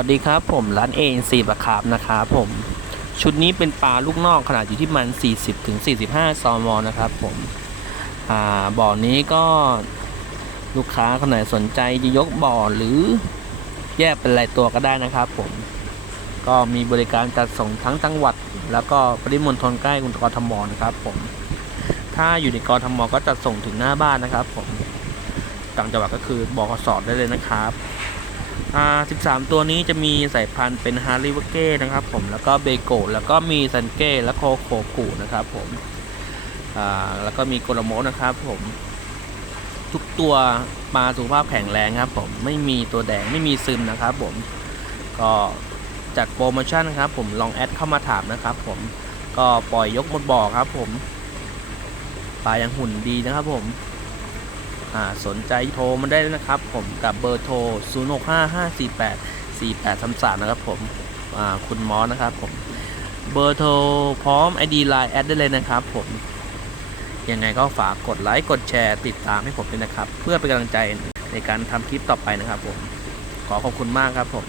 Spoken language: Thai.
วัสดีครับผมร้านเองสีปลาคาร์ฟนะครับผมชุดนี้เป็นปลาลูกนอกขนาดอยู่ที่มัน 40ถึง45 ซอมอนะครับผมอ่าบ่อนี้ก็ลูกค้าคนไหนสนใจจะยกบ่อหรือแยกเป็นรายตัวก็ได้นะครับผมก็มีบริการจัดส่งทั้งจังหวัด แล้วก็ปริมณฑลใกล้กรุงกทมนะครับผมถ้าอยู่ในกรทมก็จัดส่งถึงหน้าบ้านนะครับผมต่างจังหวัดก็คือบอกสอบได้เลยนะครับ อ่า13 ตัวนี้จะมีสายพันธุ์เป็นฮาริวเก้นะครับผมแล้วก็เบโกแล้วก็มีซันเก้และโคโคกุนะครับผมอ่าแล้วก็มีโกลโมนะครับผมทุกตัวปลาสุขภาพแข็งแรงครับผมไม่มีตัวแดงไม่มีซึมนะครับผมก็จัดโปรโมชั่นครับผมลองแอดเข้ามาถามนะครับผมก็ปล่อยยกหมดบ่อครับผมปลายังหุ่นดีนะครับผม สนใจโทรมาได้เลยนะครับ ผมกับเบอร์โทร 0 6 5 5 4 8 4 8 3 3 นะครับผมคุณมอสนะครับผมเบอร์โทรพร้อม ID Line แอดได้เลยนะครับผม ยังไงก็ฝากกดไลค์กดแชร์ติดตามให้ผมด้วยนะครับ เพื่อเป็นกำลังใจในการทำคลิปต่อไปนะครับผม ขอขอบคุณมากครับผม